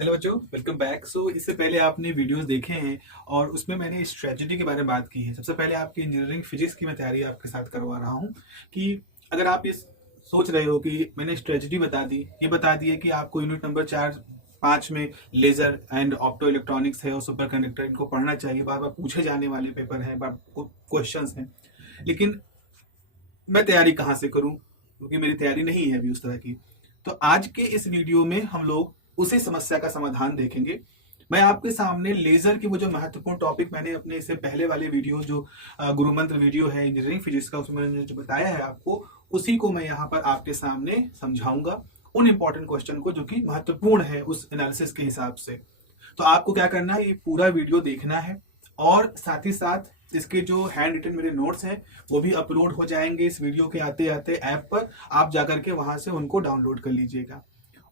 Hello बच्चों, welcome back. इससे पहले आपने वीडियोस देखे हैं और उसमें मैंने स्ट्रेटजी के बारे में बात की है। सबसे पहले आपकी इंजीनियरिंग फिजिक्स की मैं तैयारी आपके साथ करवा रहा हूँ कि अगर आप ये सोच रहे हो कि मैंने स्ट्रेटजी बता दी, ये बता दिया कि आपको यूनिट नंबर 4-5 में लेजर एंड ऑप्टो इलेक्ट्रॉनिक्स है और सुपर कंडक्टर, इनको पढ़ना चाहिए, बार बार पूछे जाने वाले पेपर हैं, बार क्वेश्चन हैं, लेकिन मैं तैयारी कहाँ से करूँ क्योंकि मेरी तैयारी नहीं है अभी उस तरह की। तो आज के इस वीडियो में हम लोग उसी समस्या का समाधान देखेंगे। मैं आपके सामने लेजर की वो जो महत्वपूर्ण टॉपिक मैंने अपने इससे पहले वाले वीडियो जो गुरु मंत्र वीडियो है इंजीनियरिंग फिजिक्स का, उसमें मैंने जो बताया है आपको, उसी को मैं यहाँ पर आपके सामने समझाऊंगा, उन इंपॉर्टेंट क्वेश्चन को जो कि महत्वपूर्ण है उस एनालिसिस के हिसाब से। तो आपको क्या करना है, ये पूरा वीडियो देखना है और साथ ही साथ इसके जो हैंड रिटन मेरे नोट्स हैं वो भी अपलोड हो जाएंगे इस वीडियो के आते आते ऐप पर। आप जाकर के वहां से उनको डाउनलोड कर लीजिएगा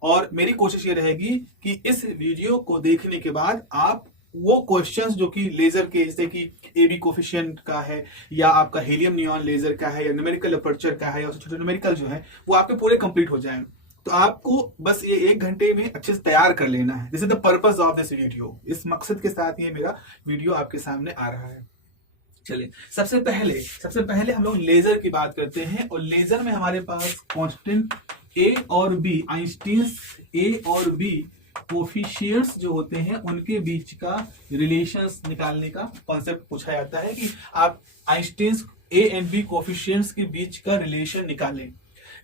और मेरी कोशिश ये रहेगी कि इस वीडियो को देखने के बाद आप वो क्वेश्चंस जो कि लेजर के, जैसे कि एबी कोफिशिएंट का है या आपका हीलियम नियॉन लेजर का है या न्यूमेरिकल अपर्चर का है या छोटे न्यूमेरिकल जो है वो आपके पूरे कंप्लीट हो जाए। तो आपको बस ये 1 घंटे में अच्छे से तैयार कर लेना है। This is the purpose of this video. इस मकसद के साथ ये मेरा वीडियो आपके सामने आ रहा है। चलिए, सबसे पहले हम लोग लेजर की बात करते हैं और लेजर में हमारे पास कांस्टेंट ए और बी, आइंस्टीन्स ए और बी कोफिशिएंट्स जो होते हैं उनके बीच का रिलेशंस निकालने का कॉन्सेप्ट पूछा जाता है कि आप Einstein's A and B coefficients के बीच का रिलेशन निकालें।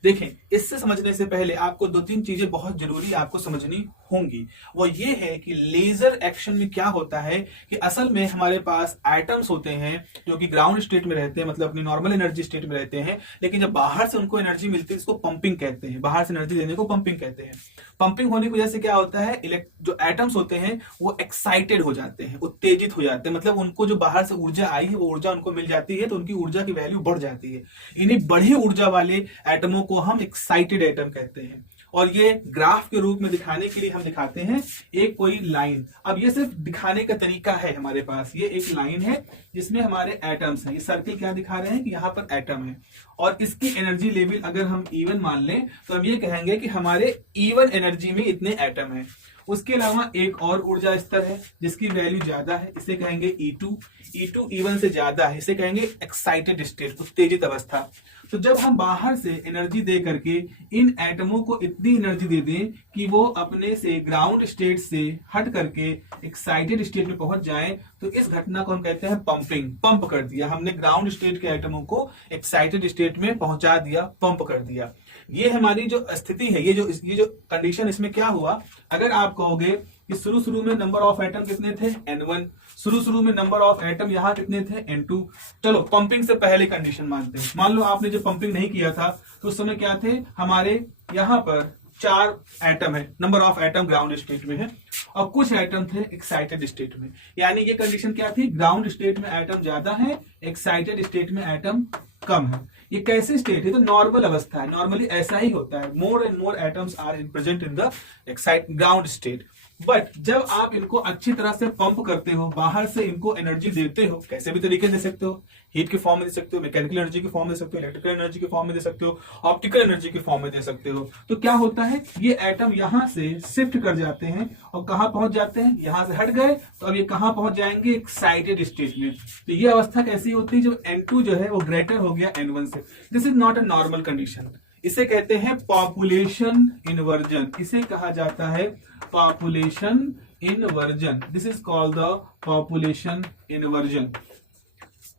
देखें, इससे समझने से पहले आपको 2-3 चीजें बहुत जरूरी आपको समझनी होंगी। वो ये है कि लेजर एक्शन में क्या होता है कि असल में हमारे पास एटम्स होते हैं जो कि ग्राउंड स्टेट में रहते हैं, मतलब अपनी नॉर्मल एनर्जी स्टेट में रहते हैं, लेकिन जब बाहर से उनको एनर्जी मिलती है इसको पंपिंग कहते हैं। बाहर से एनर्जी देने को पंपिंग कहते हैं। पंपिंग होने की वजह से क्या होता है, जो एटम्स होते हैं वो एक्साइटेड हो जाते हैं, उत्तेजित हो जाते हैं, मतलब उनको जो बाहर से ऊर्जा आई है वो ऊर्जा उनको मिल जाती है तो उनकी ऊर्जा की वैल्यू बढ़ जाती है। इन्हीं बढ़ी ऊर्जा वाले एटमों को हम एक्साइटेड एटम कहते हैं। और ये ग्राफ के रूप में दिखाने के लिए हम दिखाते हैं एक कोई लाइन। अब ये सिर्फ दिखाने का तरीका है, हमारे पास ये एक लाइन है जिसमें हमारे एटम्स हैं। ये सर्किल क्या दिखा रहे हैं कि यहाँ पर एटम है और इसकी एनर्जी लेवल अगर हम इवन मान लें तो हम ये कहेंगे कि हमारे इवन एनर्जी में इतने एटम हैं। उसके अलावा एक और ऊर्जा स्तर है जिसकी वैल्यू ज्यादा है, इसे कहेंगे E2। E2 इवन से ज्यादा है, इसे कहेंगे एक्साइटेड स्टेट, उत्तेजित अवस्था। तो जब हम बाहर से एनर्जी दे करके इन एटमों को इतनी एनर्जी दे दें कि वो अपने से ग्राउंड स्टेट से हट करके एक्साइटेड स्टेट में पहुंच जाएं, तो इस घटना को हम कहते हैं पंपिंग। पंप कर दिया हमने, ग्राउंड स्टेट के एटमों को एक्साइटेड स्टेट में पहुंचा दिया, पंप कर दिया। ये हमारी जो स्थिति है, ये जो कंडीशन, इसमें क्या हुआ, अगर आप कहोगे कि शुरू में नंबर ऑफ एटम कितने थे N1, शुरू में नंबर ऑफ एटम यहां कितने थे N2। चलो पंपिंग से पहले कंडीशन मानते हैं। मान लो आपने जो पंपिंग नहीं किया था तो उस समय क्या थे, हमारे यहां पर 4 एटम है, number of atom ground state में है और कुछ एटम थे एक्साइटेड स्टेट में। यानी ये कंडीशन क्या थी, ग्राउंड स्टेट में एटम ज्यादा है, एक्साइटेड स्टेट में एटम कम है। ये कैसे स्टेट है, तो नॉर्मल अवस्था है, नॉर्मली ऐसा ही होता है। More and more atoms are present in the ground state. But जब आप इनको अच्छी तरह से पंप करते हो, बाहर से इनको एनर्जी देते हो, कैसे भी तरीके दे सकते हो, हीट के फॉर्म में दे सकते हो, मैकेनिकल एनर्जी के फॉर्म में दे सकते हो, इलेक्ट्रिकल एनर्जी के फॉर्म में दे सकते हो, ऑप्टिकल एनर्जी के फॉर्म में दे सकते हो, तो क्या होता है, ये एटम यहां से शिफ्ट कर जाते हैं और कहां पहुंच जाते हैं, यहां से हट गए तो अब ये कहां पहुंच जाएंगे, एक्साइटेड स्टेट में। तो ये अवस्था कैसी होती है, जब N2 जो है वो ग्रेटर हो गया N1 से। This is not a normal condition, इसे कहते हैं पॉपुलेशन इन्वर्जन। इसे कहा जाता है population inversion. This is called the population inversion.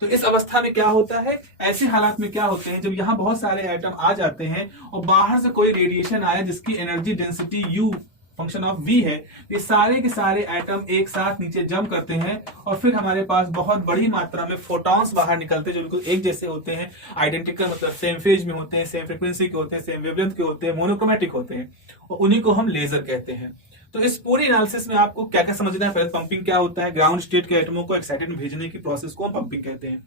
तो इस अवस्था में क्या होता है, ऐसे हालात में क्या होते हैं, जब यहां बहुत सारे एटम आ जाते हैं और बाहर से कोई रेडिएशन आया जिसकी energy density U function of V है, ये सारे के सारे एटम एक साथ नीचे जंप करते हैं और फिर हमारे पास बहुत बड़ी मात्रा में फोटॉन्स बाहर निकलते हैं जो बिल्कुल एक जैसे होते हैं, आइडेंटिकल, मतलब सेम फेज में होते हैं, सेम फ्रीक्वेंसी के होते हैं, सेम वेवलेंथ के होते हैं, मोनोक्रोमेटिक होते हैं और उन्हीं को हम लेजर कहते हैं। तो इस पूरी एनालिसिस में आपको क्या क्या समझना है, पहले पंपिंग क्या होता है, ग्राउंड स्टेट के एटमों को एक्साइटेड में भेजने की प्रोसेस को हम पंपिंग कहते हैं।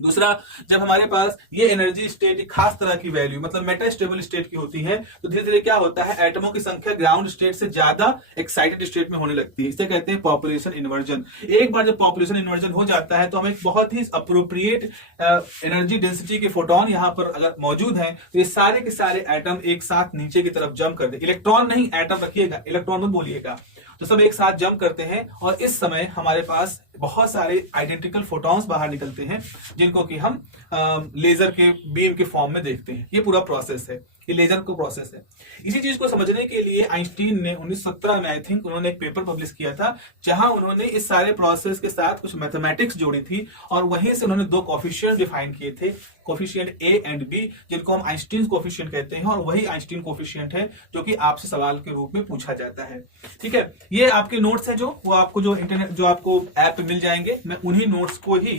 दूसरा, जब हमारे पास ये एनर्जी स्टेट एक खास तरह की वैल्यू, मतलब मेटास्टेबल स्टेट की होती है, तो धीरे धीरे क्या होता है, एटमों की संख्या ग्राउंड स्टेट से ज्यादा एक्साइटेड स्टेट में होने लगती है। इसे कहते हैं पॉपुलेशन इन्वर्जन। एक बार जब पॉपुलेशन इन्वर्जन हो जाता है तो हमें बहुत ही अप्रोप्रिएट एनर्जी डेंसिटी के फोटोन यहां पर अगर मौजूद हैं तो ये सारे के सारे एटम एक साथ नीचे की तरफ जंप कर दे। इलेक्ट्रॉन नहीं, एटम रखिएगा, इलेक्ट्रॉन मत बोलिएगा। तो सब एक साथ जंप करते हैं और इस समय हमारे पास बहुत सारे आइडेंटिकल फोटॉन्स बाहर निकलते हैं, जिनको कि हम लेजर के बीम के फॉर्म में देखते हैं। ये पूरा प्रोसेस है, ये लेजर का प्रोसेस है। इसी चीज को समझने के लिए आइंस्टीन ने 1917 में आई थिंक उन्होंने एक पेपर पब्लिश किया था, जहां उन्होंने इस सारे प्रोसेस के साथ कुछ मैथमेटिक्स जोड़ी थी और वहीं से उन्होंने दो कोफिशिएंट डिफाइन किए थे, कोफिशिएंट ए एंड बी, जिनको हम आइंस्टीन कोफिशिएंट कहते हैं, और वही आइंस्टीन कोफिशिएंट है जो कि आपसे सवाल के रूप में पूछा जाता है। ठीक है, ये आपके नोट्स है जो वो आपको जो इंटरनेट जो आपको ऐप पे मिल जाएंगे। मैं उन्हीं नोट्स को ही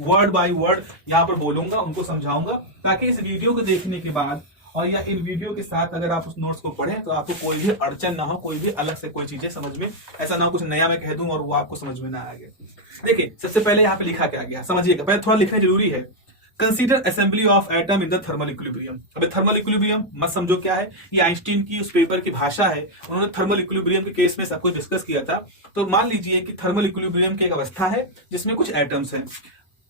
वर्ड बाय वर्ड यहाँ पर बोलूंगा, उनको समझाऊंगा, ताकि इस वीडियो को देखने के बाद और या इन वीडियो के साथ अगर आप उस नोट्स को पढ़ें तो आपको कोई भी अड़चन ना हो, कोई भी अलग से कोई चीजें समझ में ऐसा ना हो कुछ नया मैं कह दूं और वो आपको समझ में ना आ गए। देखिए सबसे पहले यहाँ पे लिखा क्या गया समझिएगा, पहले थोड़ा लिखना जरूरी है। Consider assembly of atom in the thermal equilibrium. अब थर्मल इक्विलिब्रियम मत समझो क्या है, ये आइंस्टीन की उस पेपर की भाषा है। उन्होंने थर्मल इक्विलिब्रियम के केस में सब कुछ डिस्कस किया था। तो मान लीजिए कि थर्मल इक्विलिब्रियम की एक अवस्था है जिसमें कुछ एटम्स हैं,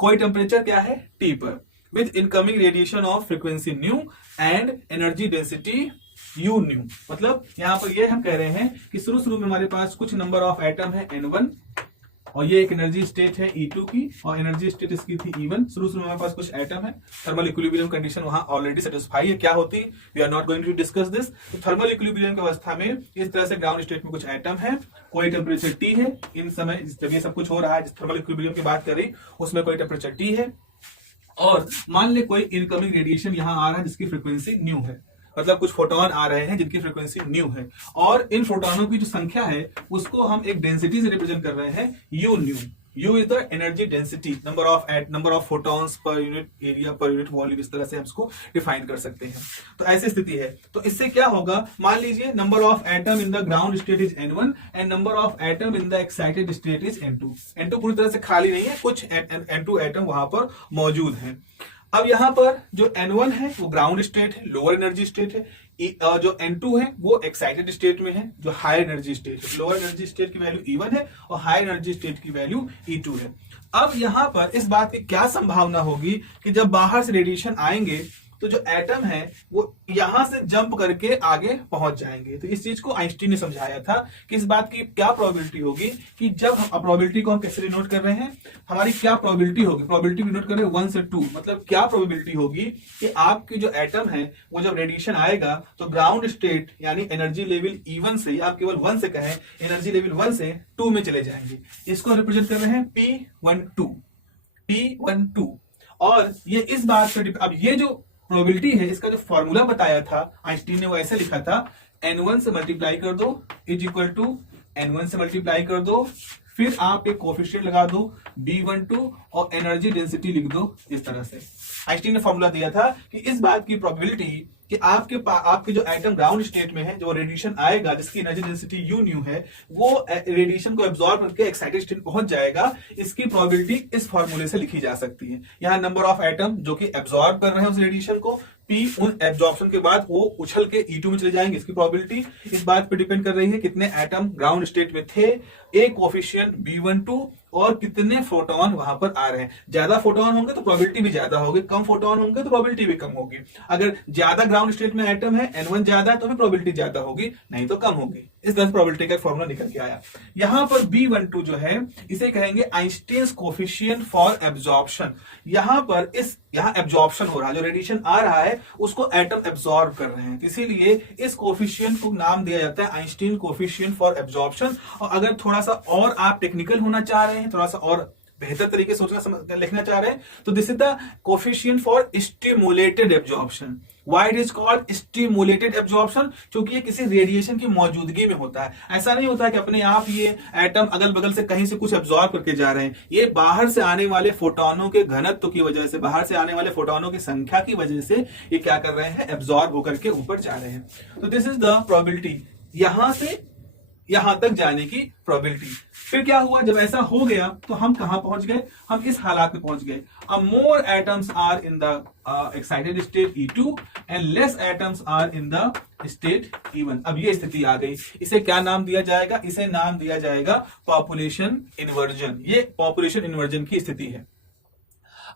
कोई टेम्परेचर क्या है टी पर, with incoming radiation of frequency nu and energy density u nu। मतलब यहां पर ये हम कह रहे हैं कि शुरू में हमारे पास कुछ नंबर ऑफ एटम है n1 और ये एक एनर्जी स्टेट है E2 की और एनर्जी स्टेट इसकी थी E1। शुरू में हमारे पास कुछ एटम है, थर्मल इक्विलिब्रियम कंडीशन वहां ऑलरेडी सेटिस्फाई है। क्या होती we are not going to discuss this. तो थर्मल इक्विलिब्रियम की अवस्था में इस तरह से ग्राउंड स्टेट में कुछ एटम है, कोई टेम्परेचर T है। इन समय जब ये सब कुछ हो रहा है, जिस थर्मल इक्विलिब्रियम की बात कर रही उसमें कोई टेम्परेचर T है और मान ले कोई इनकमिंग रेडिएशन यहां आ रहा है जिसकी फ्रीक्वेंसी न्यू है, मतलब कुछ फोटोन आ रहे हैं जिनकी फ्रीक्वेंसी न्यू है, और इन फोटोनों की जो संख्या है उसको हम एक डेंसिटी से रिप्रेजेंट कर रहे हैं you new. U is the energy density, number of photons per unit area per unit volume, इस तरह से हम इसको डिफाइन कर सकते हैं। तो ऐसी स्थिति है। तो इससे क्या होगा, मान लीजिए number of atom in the ground state is N1 and number of atom in the excited state is N2। N2 पूरी तरह से खाली नहीं है, कुछ N2 एटम वहां पर मौजूद है। अब यहां पर जो N1 है वो ग्राउंड स्टेट है, लोअर एनर्जी स्टेट है। जो N2 है वो एक्साइटेड स्टेट में है, जो हाई एनर्जी स्टेट है। लोअर एनर्जी स्टेट की वैल्यू E1 है और हाई एनर्जी स्टेट की वैल्यू E2 है। अब यहां पर इस बात की क्या संभावना होगी कि जब बाहर से रेडिएशन आएंगे तो जो एटम है वो यहां से जंप करके आगे पहुंच जाएंगे। तो इस चीज को आइंस्टीन ने समझाया था कि इस बात की क्या प्रोबेबिलिटी होगी कि जब हम प्रोबेबिलिटी को हम कैसे डिनोट कर रहे हैं, हमारी क्या प्रोबेबिलिटी होगी, प्रोबेबिलिटी डिनोट कर रहे हैं 1 से 2, मतलब क्या प्रोबेबिलिटी होगी कि आपकी जो एटम है वो जब रेडिएशन आएगा तो ग्राउंड स्टेट यानी एनर्जी लेवल E1 से, आप केवल 1 से कहें, एनर्जी लेवल 1 से 2 में चले जाएंगे। इसको रिप्रेजेंट कर रहे हैं P12। और ये इस बात पर, अब ये जो प्रोबेबिलिटी है इसका जो फॉर्मूला बताया था आइंस्टीन ने वो ऐसे लिखा था, N1 से मल्टीप्लाई कर दो इज इक्वल टू N1 से मल्टीप्लाई कर दो, फिर आप एक कोफिशिएंट लगा दो B12 और एनर्जी डेंसिटी लिख दो। इस तरह से आइंस्टीन ने फॉर्मूला दिया था कि इस बात की प्रोबेबिलिटी कि आपके जो एटम ग्राउंड स्टेट में है, जो रेडिएशन आएगा जिसकी एनर्जी डेंसिटी यू न्यू है, वो रेडिएशन को एब्जॉर्ब करके एक्साइटेड स्टेट पहुंच जाएगा। इसकी प्रोबेबिलिटी इस फॉर्मूले से लिखी जा सकती है। यहाँ नंबर ऑफ एटम जो कि एब्जॉर्ब कर रहे हैं उस रेडिएशन को, P उन एब्जॉर्प्शन के बाद वो उछल के E2 में चले जाएंगे, इसकी प्रोबेबिलिटी इस बात पे डिपेंड कर रही है कितने एटम ग्राउंड स्टेट में थे, एक कोफिशिएंट B12 और कितने फोटोन वहां पर आ रहे हैं। ज्यादा फोटोन होंगे तो प्रोबेबिलिटी भी ज्यादा होगी, कम फोटोन होंगे तो प्रोबेबिलिटी भी कम होगी। अगर ज्यादा ग्राउंड स्टेट में एटम है, N1 ज्यादा है, तो भी प्रोबेबिलिटी ज्यादा होगी, नहीं तो कम होगी। इस तरह से प्रोबेबिलिटी का फॉर्मूला निकल के आया। यहां पर B12 जो है इसे कहेंगे आइंस्टीन्स कोफिशिएंट फॉर एब्जॉर्प्शन। यहां पर यहां एब्जॉर्प्शन हो रहा है, जो रेडिएशन आ रहा है उसको एटम एब्जॉर्ब कर रहे हैं, इसीलिए इस कोफिशिएंट को नाम दिया जाता है आइंस्टीन कोफिशिएंट फॉर एब्जॉर्प्शन। और अगर थोड़ा सा और आप टेक्निकल होना चाह रहे हैं, थोड़ा सा और बेहतर तरीके से सोचना लिखना चाह रहे हैं, तो this is the coefficient for stimulated absorption. Why it is called stimulated absorption? क्योंकि ये किसी रेडिएशन की मौजूदगी में होता है। ऐसा नहीं होता है कि अपने आप ये एटम अगल बगल से कहीं से कुछ एब्जॉर्ब करके जा रहे हैं, ये बाहर से आने वाले फोटोनों के घनत्व की वजह से, बाहर से आने वाले फोटोनों की संख्या की वजह से ये क्या कर रहे हैं, एब्जॉर्ब होकर के ऊपर जा रहे हैं। तो दिस इज द प्रोबेबिलिटी, यहां से यहां तक जाने की प्रोबेबिलिटी। फिर क्या हुआ, जब ऐसा हो गया तो हम कहां पहुंच गए, हम इस हालात में पहुंच गए। अब more atoms are in the excited state E2 and less atoms are in the state E1। अब ये स्थिति आ गई, इसे क्या नाम दिया जाएगा, इसे नाम दिया जाएगा पॉपुलेशन इन्वर्जन। ये पॉपुलेशन इन्वर्जन की स्थिति है।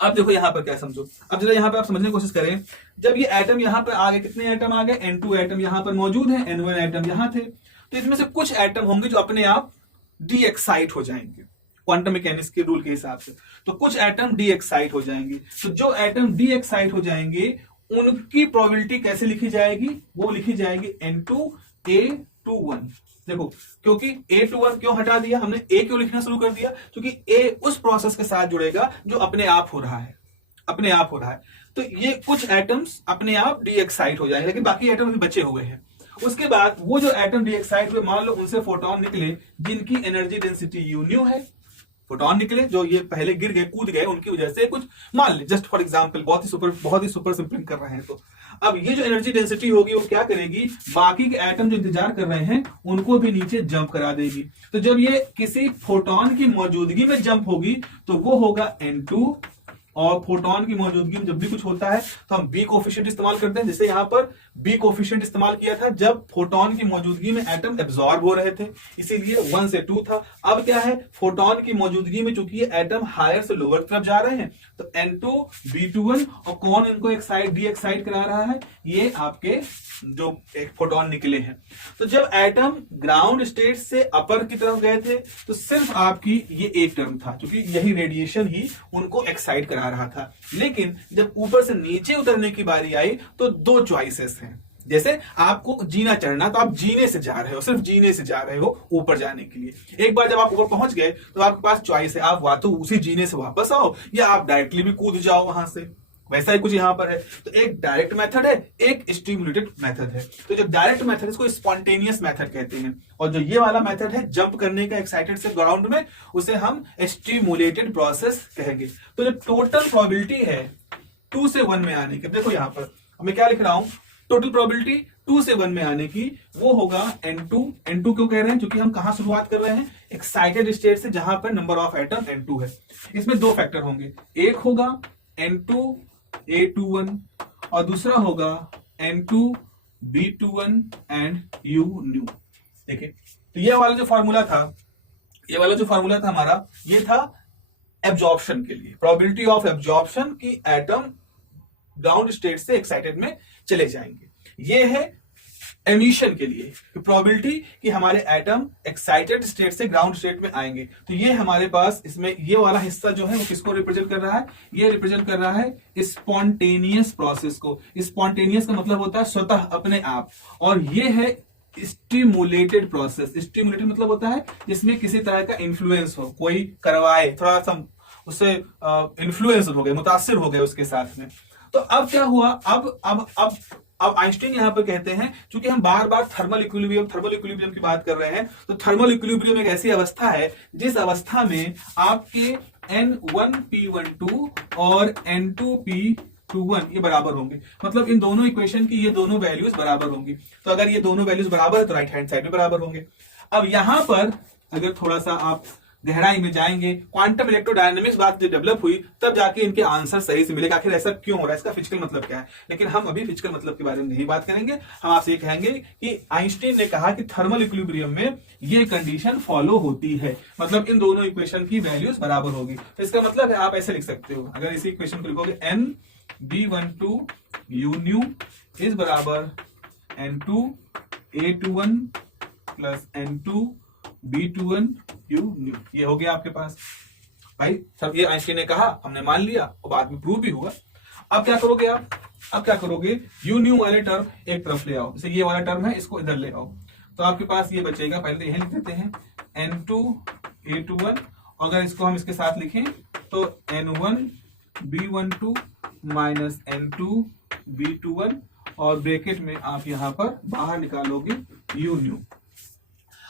अब देखो यहां पर क्या समझो, अब जरा यहां पर आप समझने की कोशिश करें, जब ये एटम यहां पर आ गए, कितने एटम आ गए, N2 एटम यहां पर मौजूद है, N1 एटम यहां थे, तो इसमें से कुछ एटम होंगे जो अपने आप डी एक्साइट हो जाएंगे क्वांटम मैकेनिक्स के रूल के हिसाब से। तो कुछ एटम डी एक्साइट हो जाएंगे। तो जो एटम डी एक्साइट हो जाएंगे उनकी प्रोबेबिलिटी कैसे लिखी जाएगी, वो लिखी जाएगी N2A21। देखो, क्योंकि A21 क्यों हटा दिया हमने, A क्यों लिखना शुरू कर दिया, क्योंकि A उस प्रोसेस के साथ जुड़ेगा जो अपने आप हो रहा है, अपने आप हो रहा है। तो ये कुछ एटम्स अपने आप डी एक्साइट हो जाएंगे, लेकिन बाकी एटम भी बचे हुए हैं। उसके बाद वो जो एटम डी एक्साइट हुए, मान लो उनसे फोटोन निकले जिनकी एनर्जी डेंसिटी यून्यू है, फोटोन निकले जो ये पहले गिर गए, कूद गए, उनकी वजह से कुछ मान ले, जस्ट फॉर एग्जांपल, बहुत ही सुपर सिंपलिंग कर रहे हैं। तो अब ये जो एनर्जी डेंसिटी होगी वो क्या करेगी, बाकी के एटम जो इंतजार कर रहे हैं उनको भी नीचे जंप करा देगी। तो जब ये किसी फोटोन की मौजूदगी में जंप होगी तो वो होगा N2, और फोटोन की मौजूदगी में जब भी कुछ होता है तो हम बी कोफिशिएंट इस्तेमाल करते हैं। जैसे यहां पर बी कोफिशिएंट इस्तेमाल किया था जब फोटोन की मौजूदगी में एटम एब्जॉर्ब हो रहे थे, इसीलिए 1 से 2 था। अब क्या है, फोटोन की मौजूदगी में चूंकि ये एटम हायर से लोअर तरफ जा रहे हैं तो N2B21, और कौन इनको एक्साइट डी एक्साइट करा रहा है, ये आपके जो एक फोटोन निकले हैं। तो जब एटम ग्राउंड स्टेट से अपर की तरफ गए थे तो सिर्फ आपकी ये एक टर्म था, क्योंकि यही रेडिएशन ही उनको एक्साइट करा रहा था। लेकिन जब ऊपर से नीचे उतरने की बारी आई तो दो चॉइसेस हैं। जैसे आपको जीना चढ़ना, तो आप जीने से जा रहे हो, सिर्फ जीने से जा रहे हो ऊपर जाने के लिए। एक बार जब आप ऊपर पहुंच गए तो आपके पास चॉइस है, आप वा तो उसी जीने से वापस आओ या आप डायरेक्टली भी कूद जाओ वहां से। वैसा ही कुछ यहां पर है। तो एक डायरेक्ट मेथड है, एक स्टिमुलेटेड मेथड है। तो जो डायरेक्ट मेथड इसको स्पॉन्टेनियस मेथड कहते हैं, और जो ये वाला मेथड है जंप करने का एक्साइटेड से ग्राउंड में, उसे हम स्टिमुलेटेड प्रोसेस कहेंगे। तो जो टोटल प्रोबेबिलिटी है 2 से 1 में आने की, देखो यहां पर मैं क्या लिख रहा हूं, टोटल प्रोबेबिलिटी 2 से 1 में आने की वो होगा N2। N2 क्यों कह रहे हैं, क्योंकि हम कहां शुरुआत कर रहे हैं, एक्साइटेड स्टेट से, जहां पर नंबर ऑफ एटम N2 है। इसमें दो फैक्टर होंगे, एक होगा N2A21 और दूसरा होगा N2B21 एंड U न्यू। देखिए, तो ये वाला जो फॉर्मूला था हमारा, ये था एब्जॉर्प्शन के लिए, प्रोबेबिलिटी ऑफ एब्जॉर्प्शन की एटम ग्राउंड स्टेट से एक्साइटेड में चले जाएंगे। ये है एमिशन के लिए प्रोबेबिलिटी कि हमारे एटम एक्साइटेड स्टेट से ग्राउंड स्टेट में आएंगे। तो ये हमारे पास इसमें ये वाला हिस्सा जो है वो किसको रिप्रेजेंट कर रहा है, ये रिप्रेजेंट कर रहा है स्पॉन्टेनियस प्रोसेस को। स्पॉन्टेनियस का मतलब होता है स्वतः, अपने आप, और ये है स्टिमुलेटेड प्रोसेस। स्टिमुलेटेड मतलब होता है जिसमें किसी तरह का इन्फ्लुएंस हो, कोई करवाए, थोड़ा सा उससे इन्फ्लुएंस हो गए, मुतासिर हो गए उसके साथ में। तो अब क्या हुआ, अब आइंस्टीन यहां पर कहते हैं, क्योंकि हम बार बार थर्मल इक्विलिब्रियम की बात कर रहे हैं, तो थर्मल इक्विलिब्रियम एक ऐसी अवस्था है जिस अवस्था में आपके N1P12 और N2P21 ये बराबर होंगे। मतलब इन दोनों इक्वेशन की ये दोनों वैल्यूज बराबर होंगी। तो अगर ये दोनों वैल्यूज बराबर है तो राइट हैंड साइड में बराबर होंगे। अब यहां पर अगर थोड़ा सा आप गहराई में जाएंगे, क्वांटम इलेक्ट्रोडायनामिक्स बात जब डेवलप हुई तब जाके इनके आंसर सही से मिलेगा, आखिर ऐसा क्यों हो रहा है, इसका फिजिकल मतलब क्या है। लेकिन हम अभी फिजिकल मतलब के बारे में नहीं बात करेंगे। हम आपसे ये कहेंगे कि आइंस्टीन ने कहा कि थर्मल इक्विलिब्रियम में ये कंडीशन फॉलो होती है, मतलब इन दोनों इक्वेशन की वैल्यूज बराबर होगी। तो इसका मतलब है आप ऐसे लिख सकते हो, अगर इसी इक्वेशन को लिखोगे N_B12 U न्यू इज बराबर N2A21 plus N2B21 U new. ये हो गया आपके पास भाई। सब ये आइंस्टीन ने कहा, हमने मान लिया और बाद में प्रूव भी हुआ। अब क्या करोगे आप, अब क्या करोगे, U न्यू वाले टर्म एक तरफ ले आओ, जैसे ये वाला टर्म है इसको इधर ले आओ, तो आपके पास ये बचेगा। पहले तो यही लिख देते हैं N2A21, अगर इसको हम इसके साथ लिखें तो N1B12 माइनस N2B21, और ब्रैकेट में आप यहां पर बाहर निकालोगे U न्यू।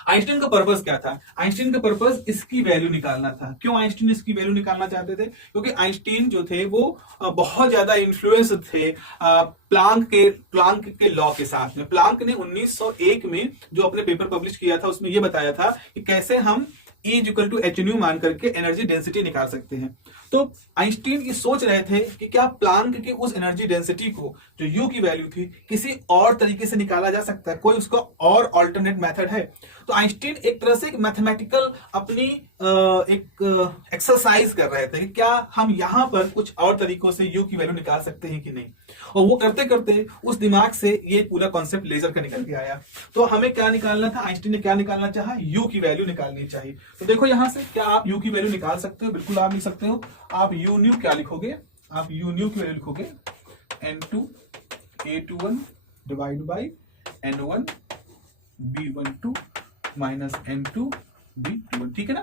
आइंस्टीन का पर्पस क्या था, आइंस्टीन का पर्पस इसकी वैल्यू निकालना था। क्यों आइंस्टीन इसकी वैल्यू निकालना चाहते थे, क्योंकि आइंस्टीन जो थे वो बहुत ज्यादा इन्फ्लुएंस थे प्लांक के लॉ के साथ में। प्लांक ने 1901 में जो अपने पेपर पब्लिश किया था उसमें ये बताया था कि कैसे हम E=hν मान करके एनर्जी डेंसिटी निकाल सकते हैं। तो आइंस्टीन ये सोच रहे थे कि क्या प्लांक की उस एनर्जी डेंसिटी को, जो U की वैल्यू थी, किसी और तरीके से निकाला जा सकता है, कोई उसका और अल्टरनेट मेथड है। तो आइंस्टीन एक तरह से मैथमेटिकल अपनी एक एक्सरसाइज कर रहे थे कि क्या हम यहाँ पर कुछ और तरीकों से यू की वैल्यू निकाल सकते हैं कि नहीं, और वो करते करते उस दिमाग से ये पूरा कॉन्सेप्ट लेजर का निकल के आया। तो हमें क्या निकालना था, आइंस्टीन ने क्या निकालना चाहा, यू की वैल्यू निकालनी चाहिए। तो देखो यहाँ से क्या आप यू की वैल्यू निकाल सकते हो, बिल्कुल आप लिख सकते हो। आप यू न्यू क्या लिखोगे, आप यू न्यू की वैल्यू लिखोगे N2 A21 divide by N1 B12 minus N2 B21। ठीक है ना,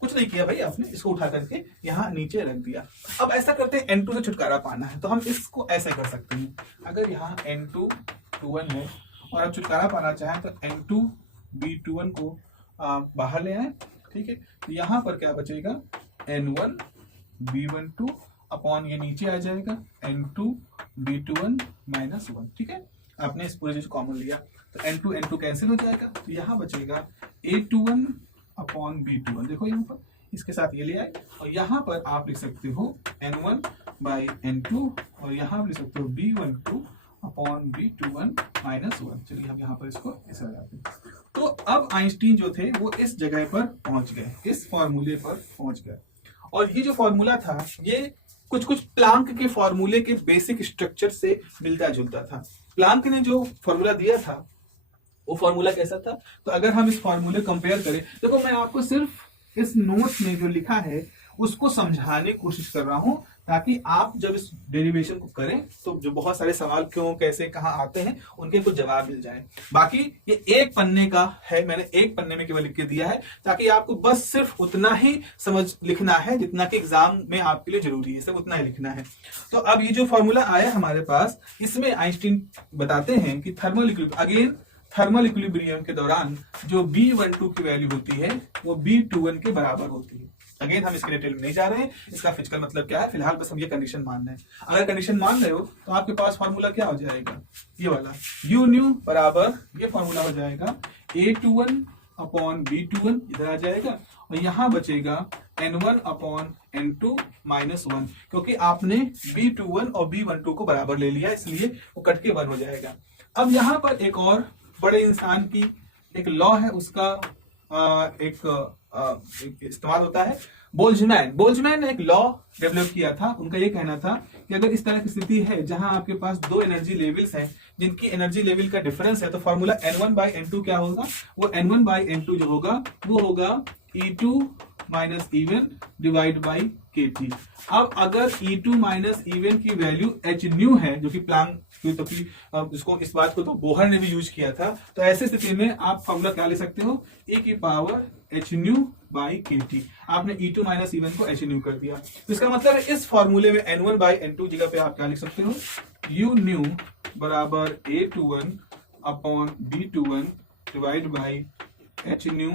कुछ नहीं किया भाई आपने, इसको उठा करके यहाँ नीचे रख दिया। अब ऐसा करते हैं, N2 से छुटकारा पाना है तो हम इसको ऐसे कर सकते हैं। अगर यहाँ N2 21 है और अब छुटकारा पाना चाहें तो N2 B21 को बाहर ले आए। ठीक है, तो यहाँ पर क्या बचेगा, N1 B12 अपॉन ये नीचे आ जाएगा N2 B21 माइनस 1। ठीक है, आपने इस पूरे चीज कॉमन लिया तो N2 N2 कैंसिल हो जाएगा, तो यहाँ बचेगा A21 अपॉन B21। देखो यहाँ पर इसके साथ ये ले आए, और यहाँ पर आप लिख सकते हो N1 बाई N2, और यहाँ आप लिख सकते हो B12 अपॉन B21 माइनस 1। चलिए हम यहाँ पर इसको ऐसे लगाते हैं। तो अब आइंस्टीन जो थे वो इस जगह पर पहुंच गए, इस फॉर्मूले पर पहुंच गए। और ये जो फॉर्मूला था ये कुछ कुछ प्लांक के फॉर्मूले के बेसिक स्ट्रक्चर से मिलता जुलता था। प्लांक ने जो फॉर्मूला दिया था वो फॉर्मूला कैसा था, तो अगर हम इस फॉर्मूले कंपेयर करें, देखो मैं आपको सिर्फ इस नोट्स में जो लिखा है उसको समझाने की कोशिश कर रहा हूं, ताकि आप जब इस डेरिवेशन को करें तो जो बहुत सारे सवाल क्यों कैसे कहाँ आते हैं उनके कुछ जवाब मिल जाए। बाकी ये एक पन्ने का है, मैंने एक पन्ने में केवल लिख के दिया है ताकि आपको बस सिर्फ उतना ही समझ लिखना है जितना कि एग्जाम में आपके लिए जरूरी है, सिर्फ उतना ही लिखना है। तो अब ये जो फॉर्मूला आया हमारे पास, इसमें आइंस्टीन बताते हैं कि थर्मल इक्विलिब्रियम के दौरान जो B12 की वैल्यू होती है वो B21 के बराबर होती है। अगेन हम इसके डिटेल में नहीं जा रहे हैं, इसका फिजिकल मतलब क्या है, फिलहाल बस हम ये कंडीशन मान रहे हैं। अगर कंडीशन मान रहे हो तो आपके पास फॉर्मूला क्या हो जाएगा, ये वाला यू न्यू बराबर ये फॉर्मूला हो जाएगा A21 अपॉन B21 इधर आ जाएगा, और यहाँ बचेगा N1 अपॉन N2 माइनस 1, क्योंकि आपने B21 और B12 को बराबर ले लिया इसलिए वो कट के 1 हो जाएगा। अब यहाँ पर एक और बड़े इंसान की एक लॉ है, उसका एक इस्तेमाल होता है। बोल्ट्जमैन ने एक लॉ डेवलप किया था। उनका ये कहना था कि अगर इस तरह की स्थिति है जहां आपके पास दो एनर्जी लेवल्स हैं जिनकी एनर्जी लेवल का डिफरेंस है, तो फॉर्मूला N1 बाई N2 क्या होगा, वो N1 बाई N2 जो होगा वो होगा E2 minus E1 divide by KT। अब अगर E2 माइनस E1 की वैल्यू h न्यू है, जो कि प्लांक तो इसको इस बात को तो बोहर ने भी यूज किया था, तो ऐसी स्थिति में आप फॉर्मूला क्या ले सकते हो, e की power h new by KT। आपने E2 माइनस E1 को h न्यू कर दिया, तो इसका मतलब है इस फॉर्मूले में N1 बाई N2 जगह पे आप क्या लिख सकते हो, u न्यू बराबर A21 upon B21 divide by h new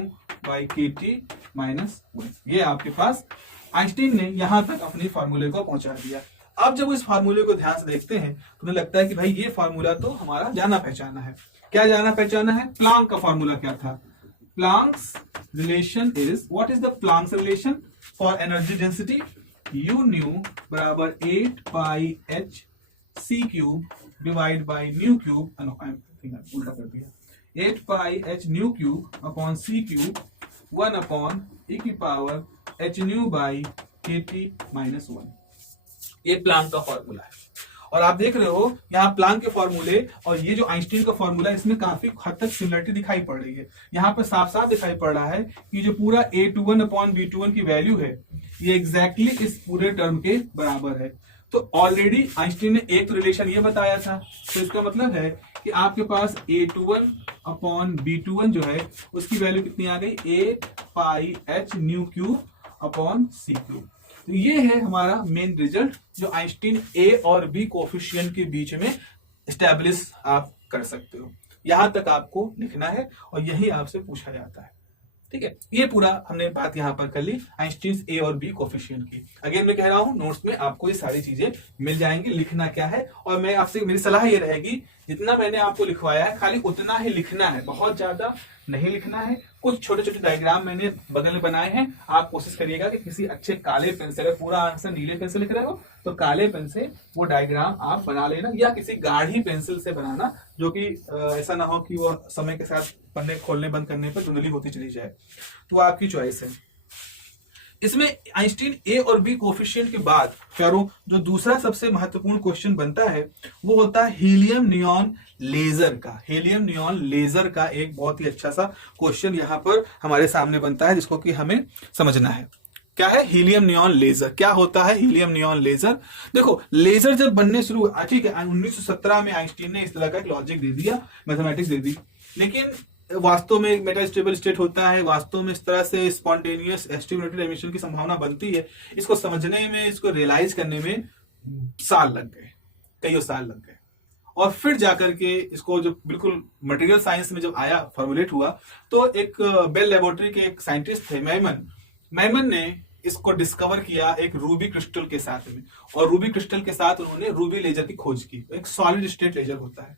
by KT minus 1। ये आपके पास आइंस्टीन ने यहां तक अपने फॉर्मूले को पहुंचा दिया। अब जब इस फार्मूले को ध्यान से देखते हैं तो मुझे लगता है कि भाई ये फार्मूला तो हमारा जाना पहचाना है। क्या जाना पहचाना है, प्लांक का फार्मूला क्या था, Planck's relation is, what is the Planck's relation for energy density, you new बराबर 8 पाई h c cube divide by new cube, उल्टा कर दिया, 8 पाई h new cube upon c cube 1 upon e की power h new by KT minus 1। ये Planck का formula है। और आप देख रहे हो यहाँ प्लांक के फॉर्मूले और ये जो आइंस्टीन का फॉर्मूला है इसमें काफी हद तक सिमिलरिटी दिखाई पड़ रही है। यहाँ पर साफ साफ दिखाई पड़ रहा है कि जो पूरा A21 अपॉन B21 की वैल्यू है ये एग्जैक्टली इस पूरे टर्म के बराबर है। तो ऑलरेडी आइंस्टीन ने एक तो रिलेशन ये बताया था, तो इसका मतलब है कि आपके पास A21 अपॉन B21 जो है उसकी वैल्यू कितनी आ गई, 8 पाई h new cube upon c cube. तो ये है हमारा मेन रिजल्ट जो आइंस्टीन A और B कोफिशिएंट के बीच में एस्टैब्लिश आप कर सकते हो। यहां तक आपको लिखना है और यही आपसे पूछा जाता है। ठीक है, ये पूरा हमने बात यहाँ पर कर ली आइंस्टीन A और B कोफिशिएंट की। अगेन मैं कह रहा हूँ नोट्स में आपको ये सारी चीजें मिल जाएंगी, लिखना क्या है। और मैं आपसे मेरी सलाह ये रहेगी जितना मैंने आपको लिखवाया है खाली उतना ही लिखना है, बहुत ज्यादा नहीं लिखना है। कुछ छोटे छोटे डायग्राम मैंने बगल में बनाए हैं, आप कोशिश करिएगा कि किसी अच्छे काले पेन से, अगर पूरा आंसर नीले पेन से लिख रहे हो तो काले पेन से वो डायग्राम आप बना लेना, या किसी गाढ़ी पेंसिल से बनाना जो कि ऐसा ना हो कि वो समय के साथ पन्ने खोलने बंद करने पर धुंधली होती चली जाए। तो आपकी चॉइस है। इसमें आइंस्टीन ए और बी कोफिशिएंट के बाद प्यारों जो दूसरा सबसे महत्वपूर्ण क्वेश्चन बनता है वो होता है हीलियम नियॉन लेजर का। हीलियम नियॉन लेजर का एक बहुत ही अच्छा सा क्वेश्चन यहां पर हमारे सामने बनता है, जिसको कि हमें समझना है। क्या है हीलियम नियॉन लेजर? क्या होता है हीलियम नियॉन लेजर? देखो, लेजर जब बनने शुरू हुआ, ठीक है, 1917 में आइंस्टीन ने इस तरह का एक लॉजिक दे दिया, मैथमेटिक्स दे दी, लेकिन वास्तव में एक मेटास्टेबल स्टेट होता है, वास्तव में इस तरह से स्पॉन्टेनियस स्टिमुलेटेड एमिशन की संभावना बनती है, इसको समझने में, इसको रियलाइज करने में साल लग गए, कई साल लग गए। और फिर जाकर के इसको जब बिल्कुल मटेरियल साइंस में जब आया, फॉर्मुलेट हुआ, तो एक बेल लेबोरेटरी के एक साइंटिस्ट थे मैमन ने इसको डिस्कवर किया एक रूबी क्रिस्टल के साथ में, और रूबी क्रिस्टल के साथ उन्होंने रूबी लेजर की खोज की। एक सॉलिड स्टेट लेजर होता है